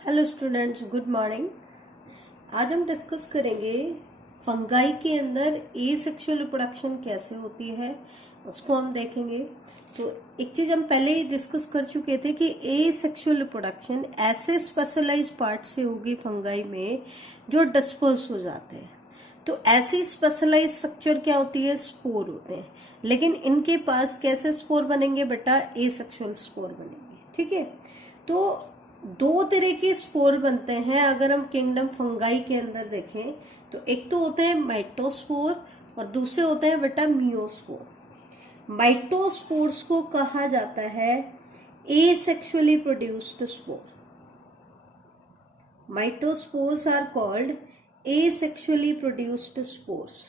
Hello students, good morning. आज हम discuss करेंगे फंगाई के अंदर ए सेक्सुअल रिप्रोडक्शन कैसे होती है, उसको हम देखेंगे। तो एक चीज हम पहले ही डिस्कस कर चुके थे कि ए सेक्सुअल रिप्रोडक्शन ऐसे स्पेशलाइज पार्ट से होगी फंगाई में जो डिस्पर्स हो जाते हैं। तो ऐसी स्पेशलाइज स्ट्रक्चर क्या होती है, स्पोर होते हैं। लेकिन इनके पास कैसे स्पोर बनेंगे बेटा, ए सेक्सुअल स्पोर बनेंगे। ठीक है, तो दो तरह के स्पोर बनते हैं अगर हम किंगडम फंगाई के अंदर देखें। तो एक तो होते हैं माइटोस्पोर और दूसरे होते हैं बेटा मियोस्पोर। माइटोस्पोर्स को कहा जाता है asexually produced spore. Mitospores are called asexually produced spores.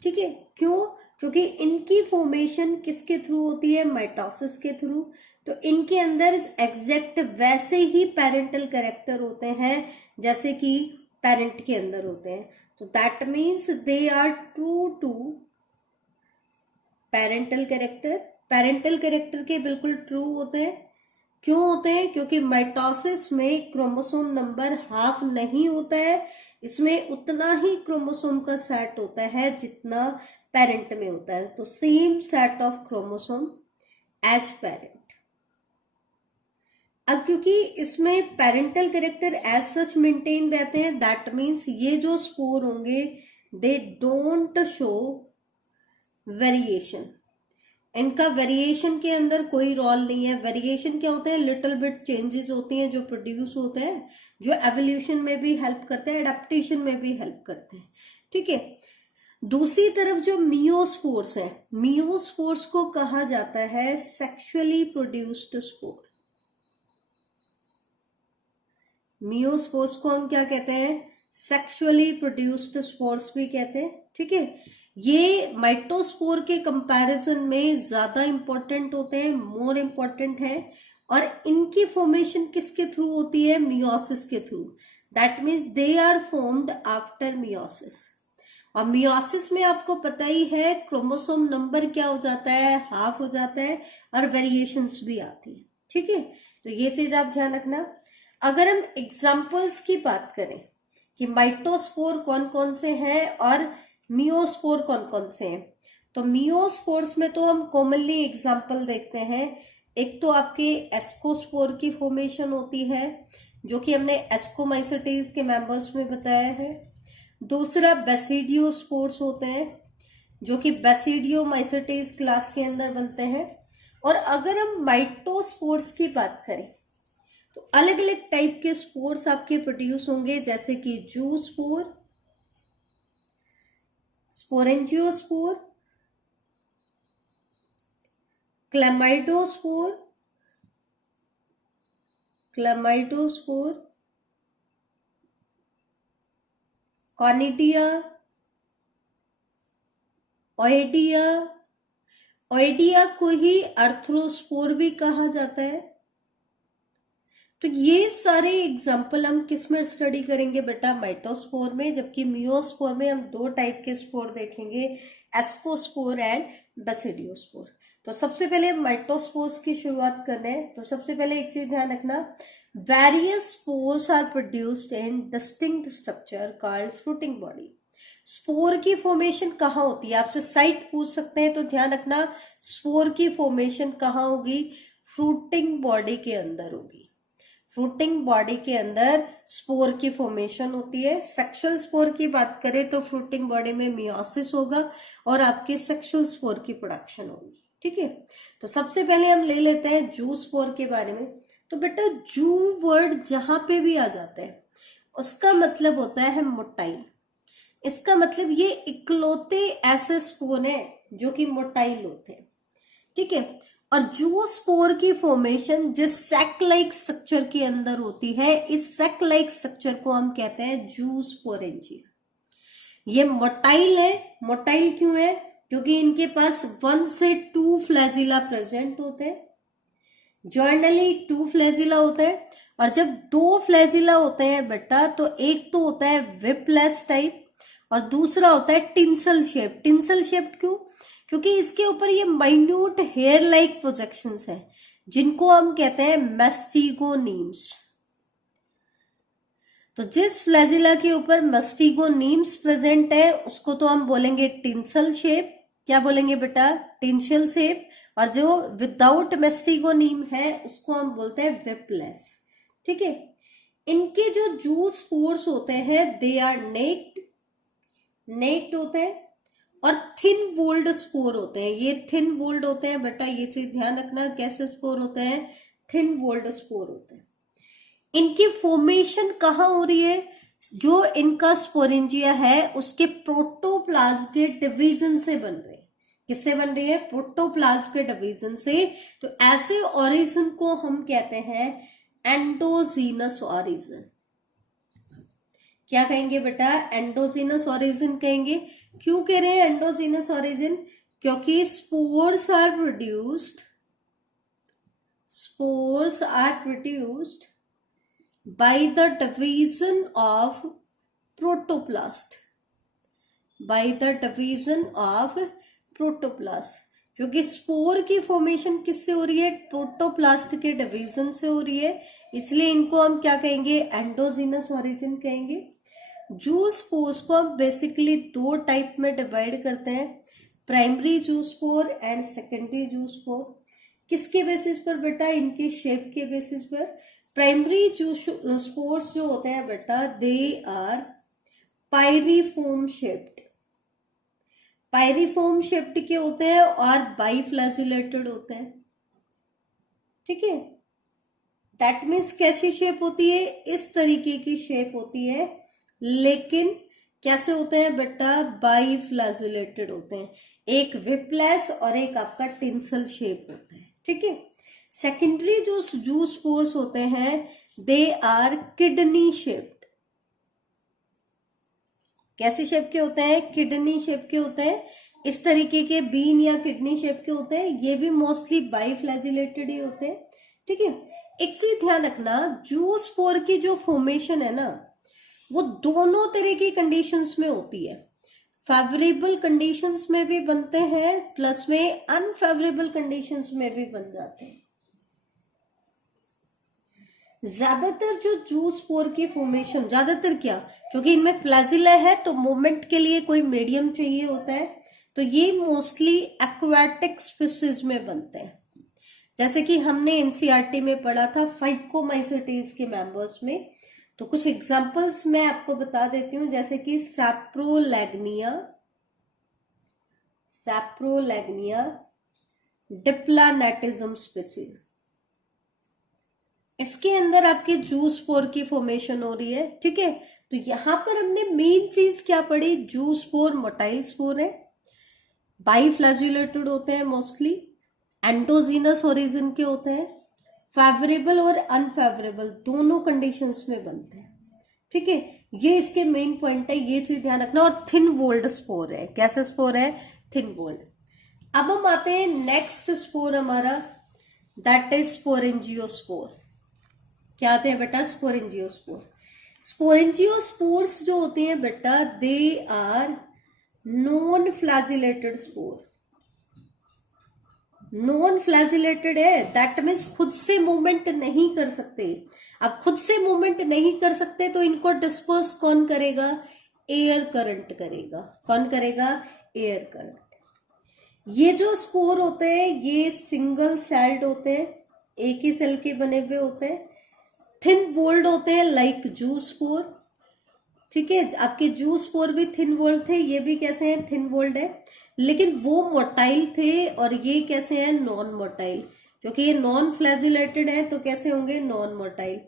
ठीक है, क्यों? क्योंकि इनकी फॉर्मेशन किसके थ्रू होती है, माइटोसिस के थ्रू। तो इनके अंदर एग्जैक्ट वैसे ही पेरेंटल कैरेक्टर होते हैं जैसे कि पेरेंट के अंदर होते हैं। तो that means they are true to parental character. Parental character के बिल्कुल ट्रू होते हैं। क्यों होते हैं? क्योंकि माइटोसिस में क्रोमोसोम नंबर हाफ नहीं होता है, इसमें उतना ही क्रोमोसोम का सेट होता है जितना पेरेंट में होता है। तो same set of chromosome as parent. अब क्योंकि इसमें parental character as such maintain रहते हैं, दैट मीन्स ये जो स्पोर होंगे दे डोंट शो वेरिएशन। इनका वेरिएशन के अंदर कोई रोल नहीं है। वेरिएशन क्या होते हैं, लिटिल बिट चेंजेस होती हैं जो प्रोड्यूस होते हैं, जो एवोल्यूशन में भी हेल्प करते हैं, एडेप्टेशन में भी हेल्प करते हैं। ठीक है, दूसरी तरफ जो मियोस्पोर्स है, मियोस्पोर्स को कहा जाता है सेक्सुअली प्रोड्यूस्ड स्पोर। मियोस्पोर्स को हम क्या कहते हैं, सेक्सुअली प्रोड्यूस्ड स्पोर्स भी कहते हैं। ठीक है, ये माइटोस्पोर के कंपैरिजन में ज्यादा इंपॉर्टेंट होते हैं, मोर इंपॉर्टेंट है। और इनकी फॉर्मेशन किसके थ्रू होती है, मियोसिस के through. That means they are formed after meiosis. और मियोसिस में आपको पता ही है क्रोमोसोम नंबर क्या हो जाता है, हाफ हो जाता है और वेरिएशंस भी आती है। ठीक है, तो ये चीज आप ध्यान रखना। अगर हम एग्जाम्पल्स की बात करें कि माइटोस्पोर कौन कौन से हैं और मियोस्पोर कौन कौन से हैं, तो मियोस्पोर्स में तो हम कॉमनली एग्जाम्पल देखते हैं। एक तो आपके एस्कोस्पोर की फॉर्मेशन होती है जो कि हमने एस्कोमाइसेटेस के मेंबर्स में बताया है। दूसरा बेसिडियोस्पोर्स होते हैं जो कि बेसिडियोमाइसेटेस क्लास के अंदर बनते हैं। और अगर हम माइटोस्पोर्स की बात करें तो अलग अलग टाइप के स्पोर्स आपके प्रोड्यूस होंगे, जैसे कि zoospore, sporangiospore, chlamydospore, conidia, oidia. Oidia को ही अर्थ्रोस्पोर भी कहा जाता है। तो ये सारे एग्जाम्पल हम किस में स्टडी करेंगे बेटा, माइटोस्पोर में। जबकि मियोस्पोर में हम दो टाइप के स्पोर देखेंगे, एस्कोस्पोर एंड बेसिडियोस्पोर। तो सबसे पहले माइटोस्पोर्स की शुरुआत करने हैं। तो सबसे पहले एक चीज ध्यान रखना, various spores are produced in distinct structure called fruiting body. Spore की फॉर्मेशन कहाँ होती है, आपसे साइट पूछ सकते हैं, तो ध्यान रखना स्पोर की फॉर्मेशन कहाँ होगी, फ्रूटिंग बॉडी के अंदर होगी। फ्रूटिंग बॉडी के अंदर स्पोर की फॉर्मेशन होती है। सेक्सुअल स्पोर की बात करें तो फ्रूटिंग बॉडी में मियोसिस होगा और आपके सेक्सुअल स्पोर की प्रोडक्शन होगी। ठीक है, तो सबसे पहले हम ले लेते हैं जू स्पोर के बारे में। तो बेटा जू वर्ड जहां पे भी आ जाता है उसका मतलब होता है मोटाइल। इसका मतलब ये इकलौते ऐसे स्पोर हैं जो कि मोटाइल होते हैं। ठीक है, और जू स्पोर की फॉर्मेशन जिस सैक लाइक स्ट्रक्चर के अंदर होती है, इस सैक लाइक स्ट्रक्चर को हम कहते हैं जू स्पोरेंजिया। ये मोटाइल है। मोटाइल क्यों है? क्योंकि इनके पास 1 से 2 फ्लैजिला प्रेजेंट होते हैं। जर्नली 2 फ्लैजिला होते हैं। और जब 2 फ्लैजिला होते हैं बेटा, तो एक तो होता है विपलेस टाइप और दूसरा होता है टिंसल शेप। टिंसल शेप क्यों? क्योंकि इसके ऊपर ये माइन्यूट हेयर लाइक प्रोजेक्शंस है जिनको हम कहते हैं मैस्टिगोनीम्स। तो जिस फ्लैजिला के ऊपर मैस्टिगोनीम्स प्रेजेंट है उसको तो हम बोलेंगे टिंसल शेप। क्या बोलेंगे बेटा? Tinsel shape. और जो विदाउट मैस्टिगोनीम है उसको हम बोलते हैं विपलेस। ठीक है। इनके जो जूस स्पोर्स होते हैं दे आर नेक्ड होते हैं और थिन वोल्ड स्पोर होते हैं। ये थिन वोल्ड होते हैं बेटा, ये चीज ध्यान रखना। कैसे स्पोर होते हैं? थिन वोल्ड स्पोर होते हैं। इनकी फॉर्मेशन कहाँ हो रही है? जो इनका स्पोरेंजिया है उसके प्रोटोप्लाज्म के डिवीजन से बन रहे हैं। किससे बन रही है? प्रोटोप्लाज्म के डिवीजन से। तो ऐसे ऑरिजिन को हम कहते हैं एंडोजीनस ऑरिजिन। क्या कहेंगे बेटा? एंडोजीनस ऑरिजिन कहेंगे। क्यों कह रहे हैं एंडोजीनस ऑरिजिन? क्योंकि spores are produced by the division of protoplast, क्योंकि स्पोर की फॉर्मेशन किससे हो रही है? प्रोटोप्लास्ट के डिवीजन से हो रही है, इसलिए इनको हम क्या कहेंगे? एंडोजीनस ऑरिजिन कहेंगे। जूस स्पोर्स को हम बेसिकली दो टाइप में डिवाइड करते हैं, primary juice spore and secondary juice spore. किसके बेसिस पर बेटा? इनके शेप के बेसिस पर। प्राइमरी जूस स्पोर्स जो होते हैं बेटा दे आर पायरिफॉर्म शेप्ड। पायरिफॉर्म शेप्ड के होते हैं और बाइफ्लैजिलेटेड होते हैं। ठीक है। दैट मीन्स कैसी शेप होती है? इस तरीके की शेप होती है, लेकिन कैसे होते हैं बेटा? बाइफ्लैजिलेटेड होते हैं। एक विपलेस और एक आपका टिंसल शेप होता है। ठीक है। सेकेंडरी जो जूस स्पोर्स होते हैं दे आर किडनी शेप्ड। कैसे शेप के होते हैं? किडनी शेप के होते हैं। इस तरीके के बीन या किडनी शेप के होते हैं। ये भी मोस्टली बाइफ्लैजिलेटेड ही होते हैं। ठीक है। एक चीज ध्यान रखना, जूस स्पोर की जो फॉर्मेशन है ना वो दोनों तरह की कंडीशंस में होती है। फेवरेबल कंडीशंस में भी बनते हैं, प्लस में अनफेवरेबल कंडीशंस में भी बन जाते हैं। ज्यादातर जो जूस स्पोर की फॉर्मेशन, ज्यादातर क्या, क्योंकि इनमें फ्लैजिला है तो मूवमेंट के लिए कोई मीडियम चाहिए होता है, तो ये मोस्टली एक्वाटिक स्पीसीज में बनते हैं। जैसे कि हमने एनसीईआरटी में पढ़ा था फाइकोमाइसेटेस के मेंबर्स में। तो कुछ एग्जांपल्स मैं आपको बता देती हूँ, जैसे कि सैप्रोलैग्निया डिप्लानेटिज्म स्पीसीज। इसके अंदर आपके जूस स्पोर की फॉर्मेशन हो रही है। ठीक है। तो यहां पर हमने मेन चीज क्या पढ़ी? जूस स्पोर मोटाइल स्पोर है, बाइफ्लैजिलेटेड होते हैं मोस्टली, एंडोजीनस ओरिजिन के होते हैं, फेवरेबल और अनफेवरेबल दोनों कंडीशंस में बनते हैं। ठीक है। ये इसके मेन पॉइंट है, ये चीज ध्यान रखना। और थिन वोल्ड स्पोर है। कैसे स्पोर है? थिन वोल्ड। अब हम आते हैं नेक्स्ट स्पोर हमारा, दैट इज स्पोरेंजियोस्पोर। क्या आते हैं बेटा? स्पोरेंजियोस्पोर। स्पोरेंजियोस्पोर्स जो होते हैं बेटा they are non flagellated spore. Non flagellated है, दैट मीन्स खुद से मूवमेंट नहीं कर सकते। अब खुद से मूवमेंट नहीं कर सकते तो इनको डिस्पर्स कौन करेगा? एयर करंट करेगा। कौन करेगा? Air current. ये जो स्पोर होते हैं ये सिंगल सेल्ड होते हैं, एक ही सेल के बने हुए होते हैं, थिन वोल्ड होते हैं लाइक जूस स्पोर। ठीक है। आपके जूस स्पोर भी थिन वोल्ड थे, ये भी कैसे हैं? थिन वोल्ड है, लेकिन वो मोटाइल थे और ये कैसे हैं? Non motile. क्योंकि ये नॉन फ्लैजिलेटेड है तो कैसे होंगे? Non motile.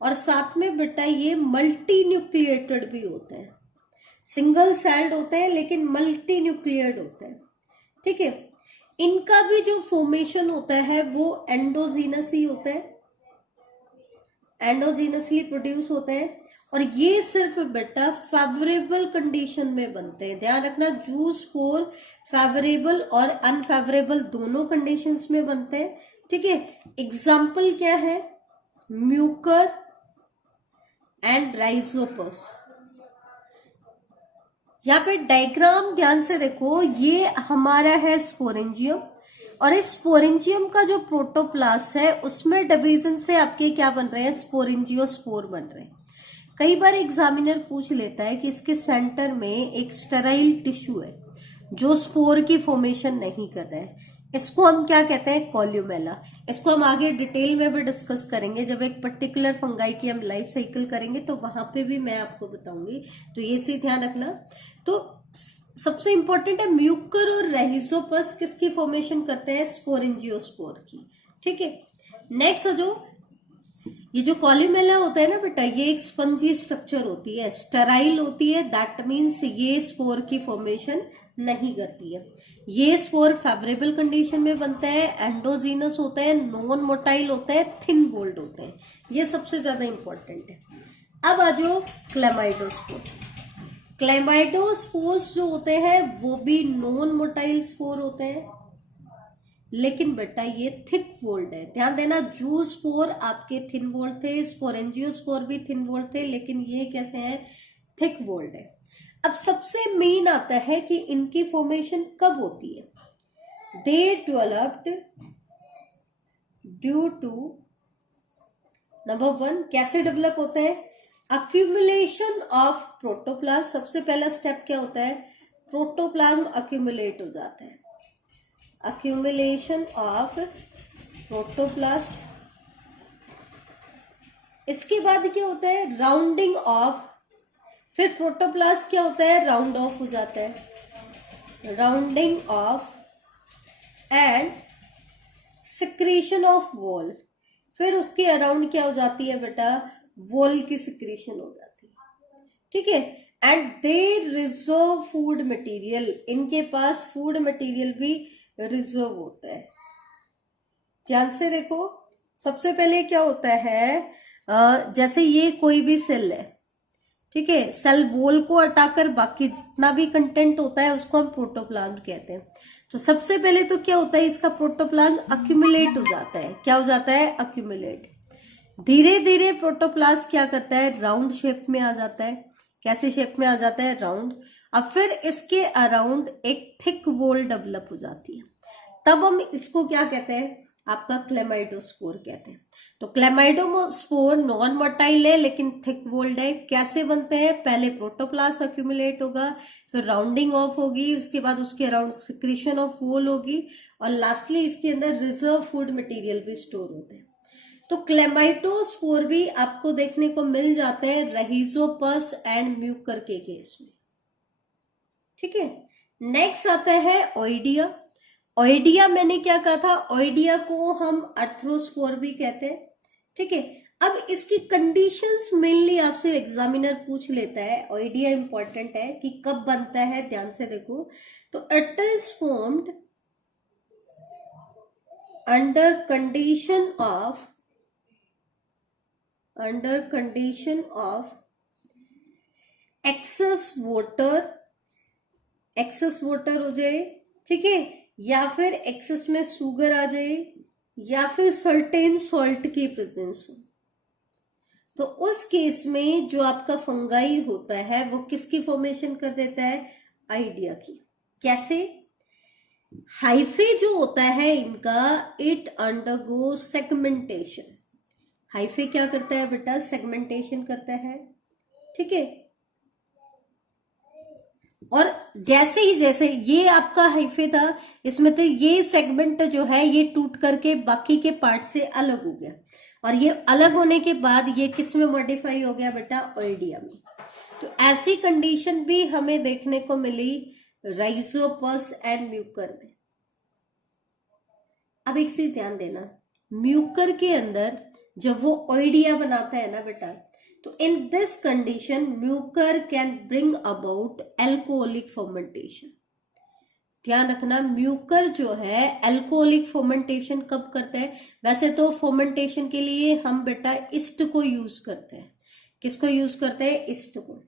और साथ में बेटा ये मल्टी न्यूक्लिएटेड भी होते हैं। सिंगल सेल्ड होते हैं लेकिन मल्टी न्यूक्लिएट होते हैं। ठीक है। इनका भी जो फॉर्मेशन होता है वो एंडोजीनस ही होता है, एंडोजीनसली प्रोड्यूस होते हैं। और ये सिर्फ बेटा फेवरेबल कंडीशन में बनते हैं। ध्यान रखना, जूस स्पोर फेवरेबल और अनफेवरेबल दोनों कंडीशंस में बनते हैं। ठीक है। एग्जाम्पल क्या है? Mucor and Rhizopus. यहाँ पे डायग्राम ध्यान से देखो, ये हमारा है स्पोरेंजियम, और इस स्पोरेंजियम का जो प्रोटोप्लास्ट है उसमें डिवीजन से आपके क्या बन रहे हैं, स्पोरेंजियोस्पोर बन रहे हैं। कई बार एग्जामिनर पूछ लेता है कि इसके सेंटर में एक स्टेराइल टिश्यू है जो स्पोर की फॉर्मेशन नहीं कर रहा है, इसको हम क्या कहते हैं, कॉल्यूमेला। इसको हम आगे डिटेल में भी डिस्कस करेंगे, जब एक पर्टिकुलर फंगाई की हम लाइफ साइकिल करेंगे तो वहां पे भी मैं आपको बताऊंगी, तो ये चीज ध्यान रखना। तो सबसे इंपॉर्टेंट है म्यूकर और रहिजोपस किसकी फॉर्मेशन करते हैं, स्पोरेंजियोस्पोर की। ठीक है, नेक्स्ट जो ये जो कॉल्यूमेला होता है ना बेटा, ये एक स्पंजी स्ट्रक्चर होती है, स्टेराइल होती है, दैट मीन्स ये स्पोर की फॉर्मेशन नहीं करती है। ये स्पोर फेवरेबल कंडीशन में बनता है, एंडोजीनस होता है, नॉन मोटाइल होता है, थिन वॉल्ड होते हैं, ये सबसे ज्यादा इंपॉर्टेंट है। अब आ जाओ क्लेमाइडोस्पोर। क्लेमाइडोस्पोर्स जो होते हैं वो भी नॉन मोटाइल स्पोर होते हैं, लेकिन बेटा ये थिक वोल्ड है। ध्यान देना, जू स्पोर आपके थिन वोल्ड थे, स्पोरेंजियोस्पोर भी थिन वोल्ड थे, लेकिन ये कैसे हैं, थिक वोल्ड है। अब सबसे मेन आता है कि इनकी फॉर्मेशन कब होती है। They developed due to, number 1 कैसे डेवलप होते हैं, अक्यूमुलेशन ऑफ प्रोटोप्लाज्म। सबसे पहला स्टेप क्या होता है, प्रोटोप्लाज्म अक्यूमुलेट हो जाता है, accumulation of प्रोटोप्लास्ट। इसके बाद क्या होता है, राउंडिंग ऑफ, फिर प्रोटोप्लास्ट क्या होता है, राउंड ऑफ हो जाता है, rounding off and secretion of wall. फिर उसके अराउंड क्या हो जाती है बेटा, वॉल की सिक्रीशन हो जाती है। ठीक है, and they reserve food material, इनके पास फूड मटेरियल भी रिजर्व होता है। ध्यान से देखो, सबसे पहले क्या होता है, जैसे ये कोई भी सेल है, ठीक है, सेल वॉल को हटाकर बाकी जितना भी कंटेंट होता है उसको हम प्रोटोप्लाज्म कहते हैं। तो सबसे पहले तो क्या होता है, इसका प्रोटोप्लाज्म अक्यूमुलेट हो जाता है। क्या हो जाता है, अक्यूमुलेट। धीरे धीरे प्रोटोप्लाज्म क्या करता है, राउंड शेप में आ जाता है। कैसे शेप में आ जाता है, राउंड। अब फिर इसके अराउंड एक थिक वॉल डेवलप हो जाती है, तब हम इसको क्या कहते हैं, आपका क्लेमाइडोस्पोर कहते हैं। तो क्लेमाइडोस्पोर नॉन मोटाइल है लेकिन थिक वॉल्ड है। कैसे बनते हैं, पहले प्रोटोप्लास्ट अक्यूमुलेट होगा, फिर राउंडिंग ऑफ होगी, उसके बाद उसके अराउंड सिक्रीशन ऑफ वॉल होगी, और लास्टली इसके अंदर रिजर्व फूड मटेरियल भी स्टोर होते हैं। तो क्लेमाइडोस्पोर भी आपको देखने को मिल जाते हैं रहिजोपस एंड म्यूकर के केस में। ठीक है, नेक्स्ट आता है ओइडिया। ओइडिया मैंने क्या कहा था, ओइडिया को हम अर्थ्रोस्पोर भी कहते हैं। ठीक है, अब इसकी कंडीशंस मेनली आपसे एग्जामिनर पूछ लेता है। ओइडिया इंपॉर्टेंट है कि कब बनता है, ध्यान से देखो। तो it is formed under condition of excess water हो जाए, ठीक है, या फिर एक्सेस में शुगर आ जाए, या फिर सर्टेन सॉल्ट की प्रेजेंस हो। तो उस केस में जो आपका फंगाई होता है वो किसकी फॉर्मेशन कर देता है, आइडिया की। कैसे, हाइफे जो होता है इनका, इट अंडरगो सेगमेंटेशन। हाइफे क्या करता है बेटा, सेगमेंटेशन करता है। ठीक है, और जैसे ये आपका हाइफे था, इसमें तो ये सेगमेंट जो है ये टूट करके बाकी के पार्ट से अलग हो गया, और ये अलग होने के बाद ये किस में मॉडिफाई हो गया बेटा, ओइडिया में। तो ऐसी कंडीशन भी हमें देखने को मिली राइजोपस एंड म्यूकर में। अब एक चीज ध्यान देना, म्यूकर के अंदर जब वो ओइडिया बनाता है ना बेटा, तो in this condition Mucor can bring about alcoholic fermentation. ध्यान रखना, म्यूकर जो है एल्कोहलिक फर्मेंटेशन कब करता है, वैसे तो फर्मेंटेशन के लिए हम बेटा ईस्ट को यूज करते हैं। किसको यूज करते हैं, ईस्ट को।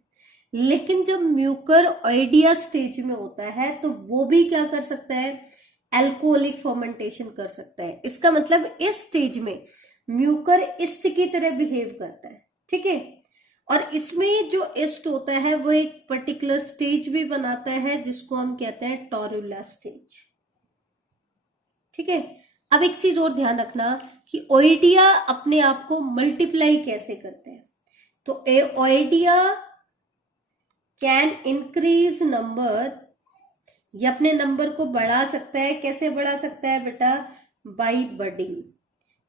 लेकिन जब म्यूकर ओइडिया स्टेज में होता है तो वो भी क्या कर सकता है, एल्कोहलिक फर्मेंटेशन कर सकता है। इसका मतलब इस स्टेज में म्यूकर ईस्ट की तरह बिहेव करता है। ठीक है, और इसमें जो ईस्ट होता है वो एक पर्टिकुलर स्टेज भी बनाता है जिसको हम कहते हैं टोरुला स्टेज। ठीक है, अब एक चीज और ध्यान रखना कि ओइडिया अपने आप को मल्टीप्लाई कैसे करते हैं। तो ए ओइडिया कैन इंक्रीज नंबर, ये अपने नंबर को बढ़ा सकता है। कैसे बढ़ा सकता है बेटा? By budding.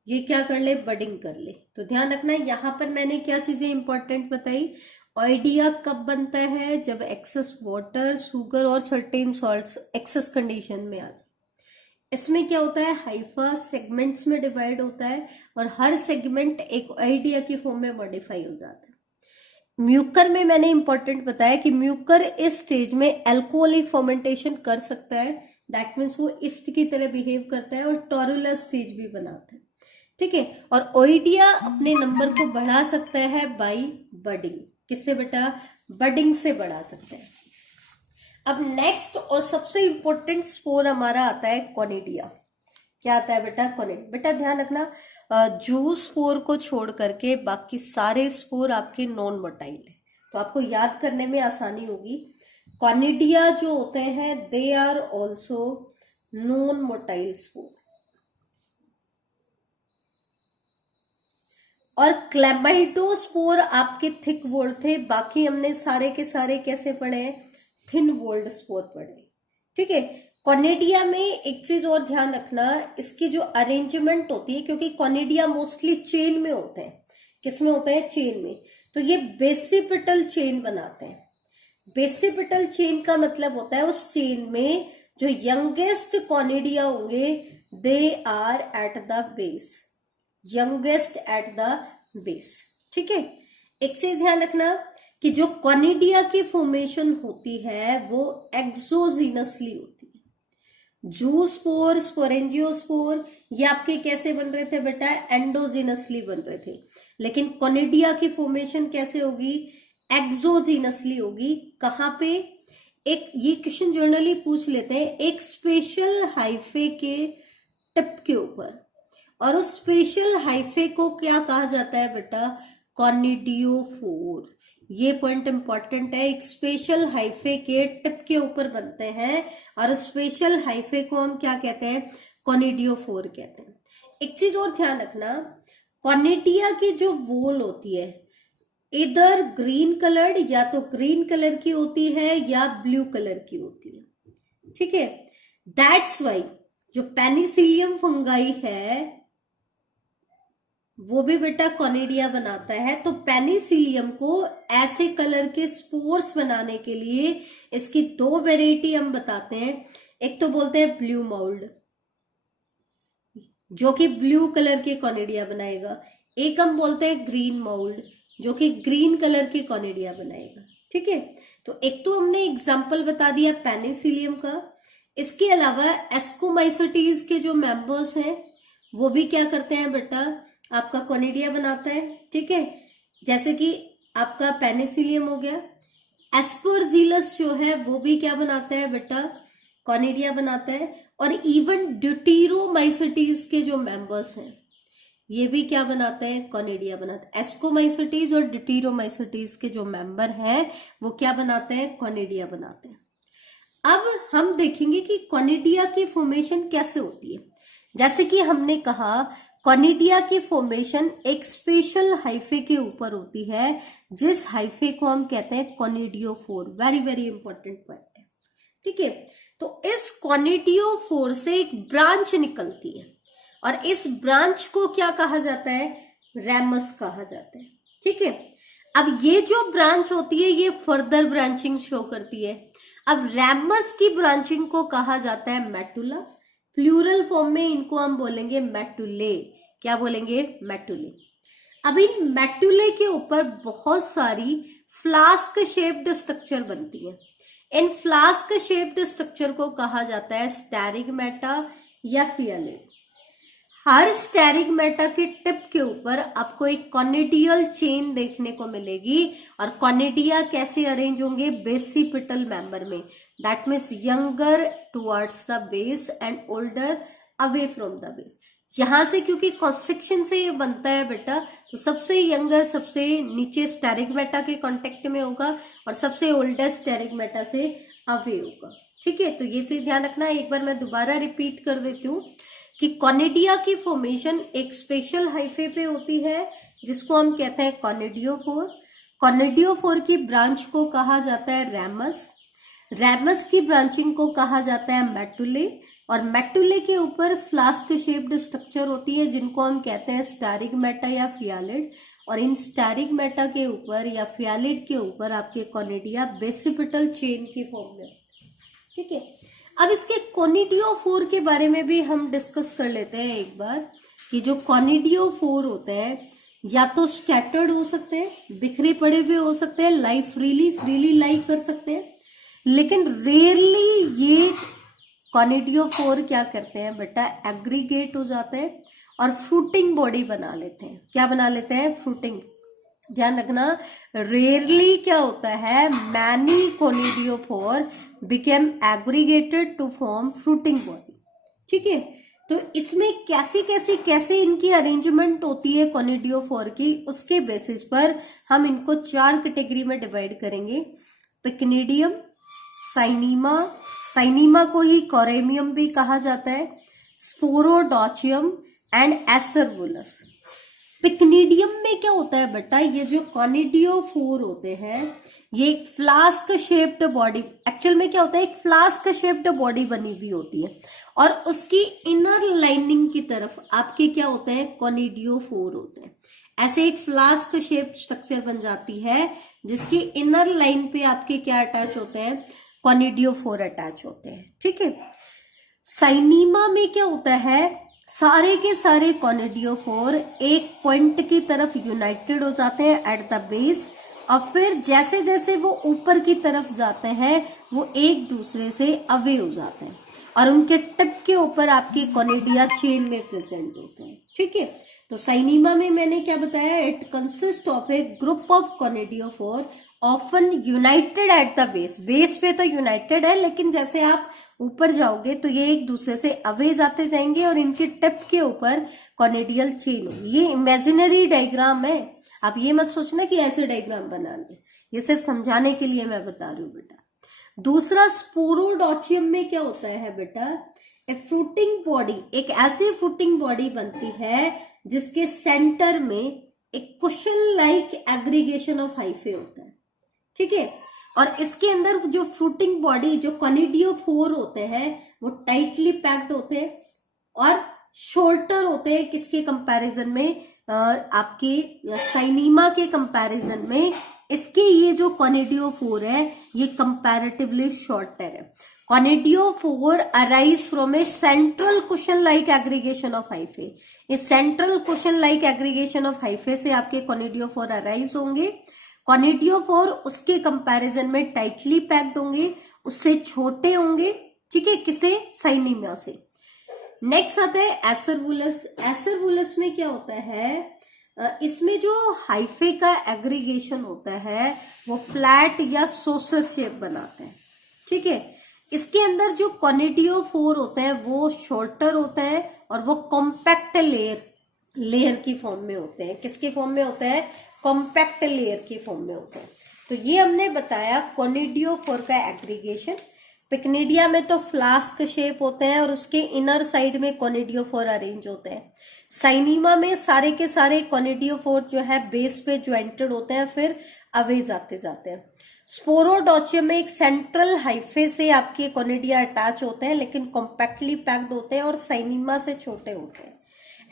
ये क्या कर ले? बडिंग कर ले। तो ध्यान रखना यहां पर मैंने क्या चीजें इंपॉर्टेंट बताई। ओइडिया कब बनता है? जब एक्सेस वाटर, शुगर और सर्टेन सॉल्ट्स एक्सेस कंडीशन में आ जाए। इसमें क्या होता है? हाइफा सेगमेंट्स में डिवाइड होता है और हर सेगमेंट एक ओइडिया की फॉर्म में मॉडिफाई हो जाता है। म्यूकर में मैंने इंपॉर्टेंट बताया कि म्यूकर इस स्टेज में एल्कोहलिक फर्मेंटेशन कर सकता है, दैट मीन्स वो ईस्ट की तरह बिहेव करता है और टोरुला स्टेज भी बनाता है। ठीक है, और ओइडिया अपने नंबर को बढ़ा सकता है बाई बडिंग। किससे बेटा? बडिंग से बढ़ा सकता है। अब नेक्स्ट और सबसे इंपॉर्टेंट स्पोर हमारा आता है कोनिडिया। क्या आता है बेटा? कोनिडिया। बेटा ध्यान रखना, जू स्पोर को छोड़ करके बाकी सारे स्पोर आपके नॉन मोटाइल है, तो आपको याद करने में आसानी होगी। कोनिडिया जो होते हैं they are also non motile spore. और क्लेमाइडोस्पोर आपके थिक वोल्ड थे, बाकी हमने सारे के सारे कैसे पढ़े? थिन वोल्ड स्पोर पढ़े। ठीक है, कोनिडिया में एक चीज और ध्यान रखना, इसकी जो अरेंजमेंट होती है, क्योंकि कोनिडिया मोस्टली चेन में होते हैं। किसमें होते हैं? चेन में। तो ये बेसिपिटल चेन बनाते हैं। बेसिपिटल चेन का मतलब होता है उस चेन में जो यंगेस्ट कोनिडिया होंगे they are at the base, youngest at the base. ठीक है, एक चीज ध्यान रखना कि जो कोनिडिया की फॉर्मेशन होती है वो एक्सोजीनसली होती है। जूस्पोर, स्पोरेंजियोस्पोर ये आपके कैसे बन रहे थे बेटा? एंडोजीनसली बन रहे थे। लेकिन कोनिडिया की फॉर्मेशन कैसे होगी? एक्सोजीनसली होगी। कहां पे? एक ये क्वेश्चन जर्नली पूछ लेते हैं, एक स्पेशल हाइफे के टिप के ऊपर, और उस स्पेशल हाइफे को क्या कहा जाता है बेटा? कोनिडियोफोर। ये पॉइंट इंपॉर्टेंट है, एक स्पेशल हाइफे के टिप के ऊपर बनते हैं और स्पेशल हाइफे को हम क्या कहते हैं? कोनिडियोफोर कहते हैं। एक चीज और ध्यान रखना, कोनिडिया की जो वॉल होती है इधर ग्रीन कलर्ड, या तो ग्रीन कलर की होती है या ब्लू कलर की होती है। ठीक है, दैट्स वाई जो पेनिसिलियम फंगाई है वो भी बेटा कोनिडिया बनाता है। तो पेनिसिलियम को ऐसे कलर के स्पोर्स बनाने के लिए इसकी दो वेराइटी हम बताते हैं। एक तो बोलते हैं ब्लू मोल्ड जो कि ब्लू कलर के कोनिडिया बनाएगा, एक हम बोलते हैं ग्रीन मोल्ड जो कि ग्रीन कलर के कोनिडिया बनाएगा। ठीक है, तो एक तो हमने एग्जाम्पल बता दिया पेनिसिलियम का। इसके अलावा एस्कोमाइसिटीज के जो मेंबर्स हैं वो भी क्या करते हैं बेटा? आपका कोनिडिया बनाता है। ठीक है, जैसे कि आपका पेनिसिलियम हो गया। एस्परजिलस जो है वो भी क्या बनाता है बेटा? कोनिडिया बनाता है। और इवन ड्यूटेरोमाइसिटीज के जो मेंबर्स हैं ये भी क्या बनाते हैं? कोनिडिया बनाते हैं। एस्कोमाइसिटीज और ड्यूटेरोमाइसिटीज के जो मेंबर हैं वो क्या बनाते हैं? कोनिडिया बनाते हैं। अब हम देखेंगे कि कोनिडिया की फॉर्मेशन कैसे होती है। जैसे कि हमने कहा कोनिडिया की फॉर्मेशन एक स्पेशल हाइफे के ऊपर होती है जिस हाइफे को हम कहते हैं conidiophore. Very very important point है। ठीक है, तो इस कोनिडियोफोर से एक ब्रांच निकलती है और इस ब्रांच को क्या कहा जाता है? रैमस कहा जाता है। ठीक है, अब ये जो ब्रांच होती है ये फर्दर ब्रांचिंग शो करती है। अब रैमस की ब्रांचिंग को कहा जाता है मेटुला। प्लूरल फॉर्म में इनको हम बोलेंगे मेटुले। क्या बोलेंगे? मेटुले। अब इन मेटुले के ऊपर बहुत सारी फ्लास्क शेप्ड स्ट्रक्चर बनती है। इन फ्लास्क शेप्ड स्ट्रक्चर को कहा जाता है स्टेरिगमेटा या फियलेट। हर स्टेरिगमेटा के टिप के ऊपर आपको एक कोनिडियल चेन देखने को मिलेगी और कोनिडिया कैसे अरेंज होंगे? बेसिपिटल मेंबर में। That means younger towards the base and older away from the base. यहां से क्योंकि क्रॉस सेक्शन से ये बनता है बेटा, तो सबसे यंगर सबसे नीचे स्टेरिगमेटा के कांटेक्ट में होगा और सबसे ओल्डेस्ट स्टेरिगमेटा से अवे होगा। ठीक है, तो ये चीज ध्यान रखना है। एक बार मैं दोबारा रिपीट कर देती हूँ कि कॉनिडिया की फॉर्मेशन एक स्पेशल हाइफे पे होती है जिसको हम कहते हैं कॉनिडियोफोर। कॉनिडियोफोर की ब्रांच को कहा जाता है रैमस। रैमस की ब्रांचिंग को कहा जाता है मेटुले, और मेटुले के ऊपर फ्लास्क शेप्ड स्ट्रक्चर होती है जिनको हम कहते हैं स्टेरिगमेटा या फियालिड, और इन स्टेरिगमेटा के ऊपर या फियालिड के ऊपर आपके कॉनिडिया बेसिपिटल चेन की फॉर्म में। ठीक है, अब इसके कॉनिडियोफोर के बारे में भी हम डिस्कस कर लेते हैं एक बार कि जो कॉनिडियोफोर होते हैं या तो स्कैटर्ड हो सकते हैं, बिखरे पड़े हुए हो सकते हैं, लाई फ्रीली लाई कर सकते हैं, लेकिन रेयरली ये कॉनिडियोफोर क्या करते हैं बेटा, एग्रीगेट हो जाते हैं और फ्रूटिंग बॉडी बना लेते हैं। क्या बना लेते हैं? फ्रूटिंग। ध्यान रखना, रेयरली क्या होता है, many conidiophore became aggregated to form fruiting body. ठीक है, तो इसमें कैसे इनकी अरेंजमेंट होती है कॉनिडियोफोर की, उसके बेसिस पर हम इनको 4 कैटेगरी में डिवाइड करेंगे। पिक्निडियम, साइनीमा, साइनीमा को ही कोरेमियम भी कहा जाता है, स्पोरोडोचियम एंड एसरवुलस। पिक्निडियम में क्या होता है बेटा, ये जो कॉनिडियोफोर होते हैं ये एक फ्लास्क शेप्ड बॉडी, एक्चुअल में क्या होता है, एक फ्लास्क शेप्ड बॉडी बनी हुई होती है और उसकी इनर लाइनिंग की तरफ आपके क्या होते हैं, कॉनिडियोफोर होते हैं। ऐसे एक फ्लास्क शेप्ड स्ट्रक्चर बन जाती है जिसकी इनर लाइन पे आपके क्या अटैच होते हैं, कॉनिडियोफोर अटैच होते हैं। ठीक है, साइनीमा में क्या होता है, सारे के सारे कॉनिडियोफोर एक पॉइंट की तरफ यूनाइटेड हो जाते हैं एट द बेस, और फिर जैसे जैसे वो ऊपर की तरफ जाते हैं वो एक दूसरे से अवे हो जाते हैं और उनके टिप के ऊपर आपके कॉनिडिया चेन में प्रेजेंट होते हैं। ठीक है, तो साइनीमा में मैंने क्या बताया, it consist of a group of conidiophore often united at the base. Base पे तो यूनाइटेड है, लेकिन जैसे आप ऊपर जाओगे तो ये एक दूसरे से अवे जाते जाएंगे और इनके टिप के ऊपर कॉनिडियल चेन होगी। ये इमेजिनरी डायग्राम है, आप ये मत सोचना कि ऐसे डायग्राम बनाने, ये सिर्फ समझाने के लिए मैं बता रही हूँ बेटा। दूसरा, स्पोरोडोचियम में क्या होता है बेटा, ए फ्रूटिंग बॉडी, एक ऐसी फ्रूटिंग बॉडी बनती है जिसके सेंटर में एक cushion like aggregation of hyphae होता है। ठीक है, और इसके अंदर जो फ्रूटिंग बॉडी, जो कॉनिडियोफोर होते हैं वो टाइटली पैक्ड होते हैं और शॉर्टर होते हैं किसके कंपैरिजन में, आपके साइनीमा के कंपैरिजन में इसके ये जो कॉनिडियोफोर है ये कंपैरेटिवली शॉर्टर है। Conidiophore arise from a central cushion like aggregation of hyphae. इस central cushion like aggregation of hyphae से आपके कॉनिडियोफोर अराइज होंगे। कॉनिडियोफोर उसके कंपैरिजन में टाइटली पैक्ड होंगे, उससे छोटे होंगे। ठीक है, किसे, साइनीमा से। नेक्स्ट आता है एसरवुलस। एसरवुलस में क्या होता है, इसमें जो हाइफे का एग्रीगेशन होता है वो फ्लैट या सोसर शेप बनाते हैं। ठीक है, इसके अंदर जो कॉनिडियोफोर होते हैं वो शॉर्टर होते हैं और वो कॉम्पैक्ट लेयर की फॉर्म में होते हैं। किसके फॉर्म में होते हैं, कॉम्पैक्ट लेयर की फॉर्म में होते हैं। तो ये हमने बताया कॉनिडियोफोर का एग्रीगेशन। पिक्निडिया में तो फ्लास्क शेप होते हैं और उसके इनर साइड में कॉनिडियोफोर अरेंज होते हैं। साइनीमा में सारे के सारे कॉनिडियोफोर जो है बेस पे ज्वाइंटेड होते हैं, फिर अवे जाते जाते हैं। स्पोरोडोचियम में एक सेंट्रल हाइफे से आपके कॉनिडिया अटैच होते हैं लेकिन कॉम्पैक्टली पैक्ड होते हैं और साइनीमा से छोटे होते हैं।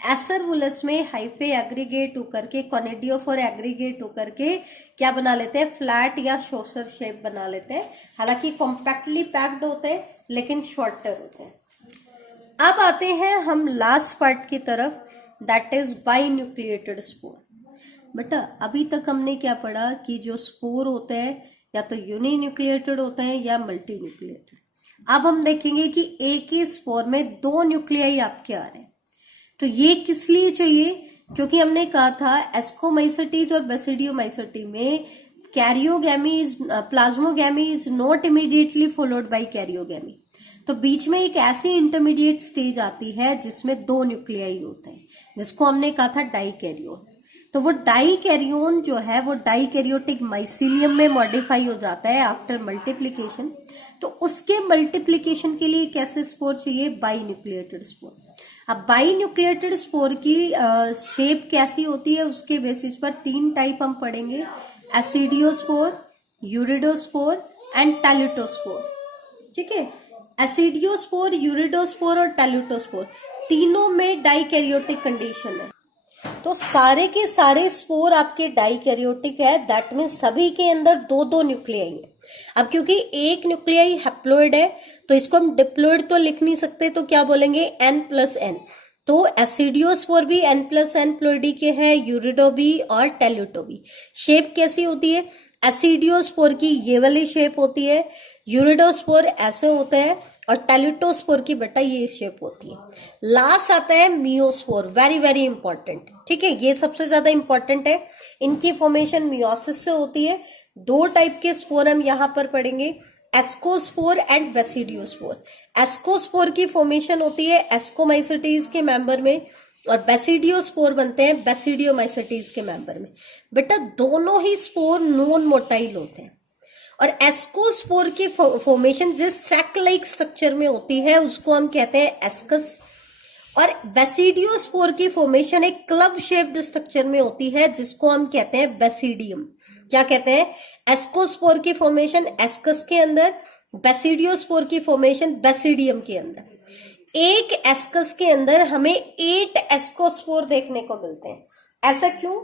एसरवुलस में हाइफे एग्रीगेट होकर के, कॉनिडियोफोर एग्रीगेट होकर के क्या बना लेते हैं, फ्लैट या सोसर शेप बना लेते हैं। हालांकि कॉम्पैक्टली पैक्ड होते हैं लेकिन शॉर्टर होते हैं। अब आते हैं हम लास्ट पार्ट की तरफ, that is by nucleated spore. बेटा अभी तक हमने क्या पढ़ा कि जो स्पोर होते हैं या तो यूनिन्यूक्लिएटेड होते हैं या मल्टी न्यूक्लिएटेड। अब हम देखेंगे कि एक ही स्पोर में 2 न्यूक्लियाई आपके आ रहे हैं। तो ये किस लिए चाहिए, क्योंकि हमने कहा था एस्कोमाइसेटीज और बेसिडियोमाइसेटी में karyogamy is plasmogamy is not immediately followed by karyogamy. तो बीच में एक ऐसी इंटरमीडिएट स्टेज आती है जिसमें 2 न्यूक्लियाई होते हैं, जिसको हमने कहा था डाइकैरियोन। तो वो डाइकैरियोन जो है वो डाइकैरियोटिक माइसीलियम में मॉडिफाई हो जाता है आफ्टर मल्टीप्लिकेशन। तो उसके मल्टीप्लिकेशन के लिए कैसे स्पोर चाहिए? By nucleated spore. अब बाई न्यूक्लिएटेड स्पोर की शेप कैसी होती है उसके बेसिस पर 3 टाइप हम पढ़ेंगे, एसिडियोस्पोर, यूरिडोस्पोर एंड टैलिटोस्पोर। ठीक है, एसिडियोस्पोर, यूरिडोस्पोर और टैलिटोस्पोर तीनों में डाइकैरियोटिक कंडीशन है। तो सारे के सारे स्पोर आपके डाइकैरियोटिक है, दैट मीन सभी के अंदर 2-2 न्यूक्लियाई है। अब क्योंकि एक न्यूक्लियाई हैप्लोइड है तो इसको हम डिप्लोइड तो लिख नहीं सकते, तो क्या बोलेंगे? N+N। तो एसिडियोस्पोर भी N+N प्लोइडी के हैं, यूरिडो भी और टैलिटो भी। शेप कैसी होती है? एसिडियोस्पोर की ये वाली शेप होती है, यूरिडोस्पोर ऐसे होते हैं और टैलिटोस्पोर की बेटा ये शेप होती है। लास्ट आता है मियोस्पोर, वेरी वेरी इंपॉर्टेंट। ठीक है, ये सबसे ज्यादा इंपॉर्टेंट है। इनकी फॉर्मेशन मियोसिस से होती है। 2 टाइप के स्पोर हम यहाँ पर पढ़ेंगे, एस्कोस्पोर एंड बेसिडियोस्पोर। एस्कोस्पोर की फॉर्मेशन होती है एस्कोमाइसेटीज के मेंबर में और बेसिडियोस्पोर बनते हैं बेसिडियोमाइसेटीज के मेंबर में। बेटा दोनों ही स्पोर नॉन मोटाइल होते हैं और एस्कोस्पोर की फॉर्मेशन जिस सैक लाइक स्ट्रक्चर में होती है उसको हम कहते हैं एस्कस, और बेसिडियोस्पोर की फॉर्मेशन एक क्लब शेप्ड स्ट्रक्चर में होती है जिसको हम कहते हैं बेसिडियम। क्या कहते हैं? एस्कोस्पोर की फॉर्मेशन एस्कस के अंदर, बेसिडियोस्पोर की फॉर्मेशन बेसिडियम के अंदर। एक एस्कस के अंदर हमें 8 एस्कोस्पोर देखने को मिलते हैं। ऐसा क्यों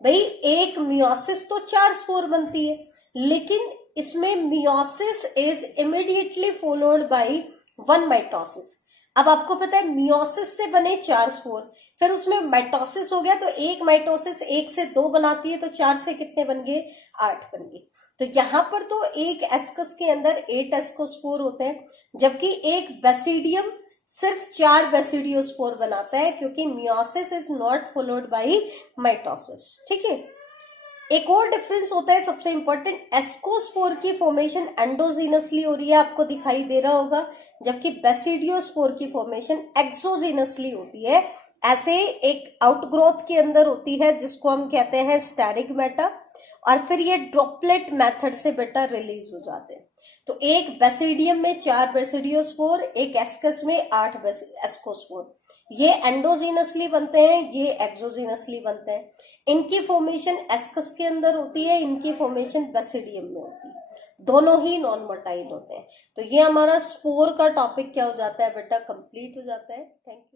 भाई? एक मियोसिस तो 4 स्पोर बनती है, लेकिन इसमें meiosis is immediately followed by 1 mitosis. अब आपको पता है मियोसिस से बने 4 स्पोर, फिर उसमें माइटोसिस हो गया तो एक माइटोसिस 1 से 2 बनाती है, तो 4 से कितने बन गए? 8 बन गए। तो यहाँ पर तो एक एस्कस के अंदर 8 एस्कोस्पोर होते हैं, जबकि एक बेसिडियम सिर्फ 4 बेसिडियोस्पोर बनाता है, क्योंकि meiosis is not followed by mitosis. ठीक है, एक और डिफरेंस होता है सबसे इंपॉर्टेंट, एस्कोस्पोर की फॉर्मेशन एंडोजीनसली हो रही है, आपको दिखाई दे रहा होगा, जबकि बेसिडियोस्पोर की फॉर्मेशन एक्सोजीनसली होती है। ऐसे एक आउटग्रोथ के अंदर होती है जिसको हम कहते हैं स्टेरिगमेटा, और फिर ये ड्रॉपलेट मेथड से बेटा रिलीज हो जाते हैं। तो एक बेसिडियम में 4 बेसिडियोस्पोर, एक एस्कस में 8 एस्कोस्पोर। ये एंडोजीनसली बनते हैं, ये एक्सोजीनसली बनते हैं। इनकी फॉर्मेशन एस्कस के अंदर होती है, इनकी फॉर्मेशन बेसिडियम में होती है। दोनों ही नॉन मोटाइल होते हैं। तो ये हमारा स्पोर का टॉपिक क्या हो जाता है बेटा? कंप्लीट हो जाता है। Thank you.